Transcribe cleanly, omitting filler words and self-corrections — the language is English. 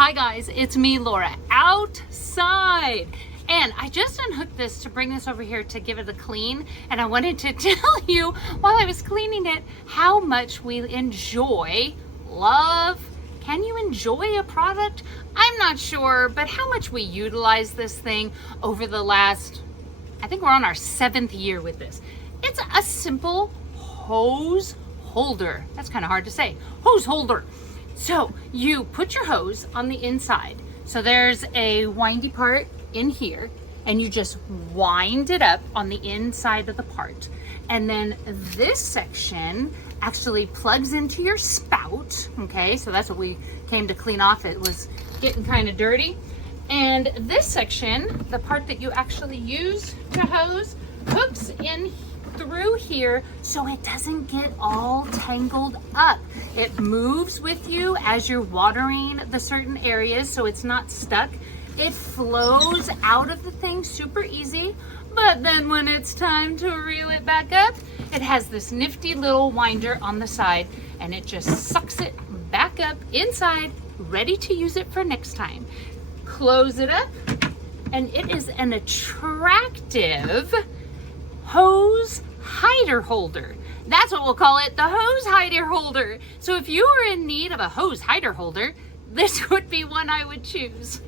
Hi guys, it's me, Laura, outside. And I just unhooked this to bring this over here to give it a clean. And I wanted to tell you while I was cleaning it, how much we enjoy, love. Can you enjoy a product? I'm not sure, but how much we utilize this thing over the last, I think we're on our 7th year with this. It's a simple hose holder. That's kind of hard to say. Hose holder. So you put your hose on the inside. So there's a windy part in here and you just wind it up on the inside of the part. And then this section actually plugs into your spout. Okay, so that's what we came to clean off. It was getting kind of dirty. And this section, the part that you actually use to hose, hooks in through here so it doesn't get all tangled up. It moves with you as you're watering the certain areas so it's not stuck. It flows out of the thing super easy, but then when it's time to reel it back up, it has this nifty little winder on the side and it just sucks it back up inside, ready to use it for next time. Close it up and it is an attractive hose hider holder. That's what we'll call it, the hose hider holder. So if you are in need of a hose hider holder, this would be one I would choose.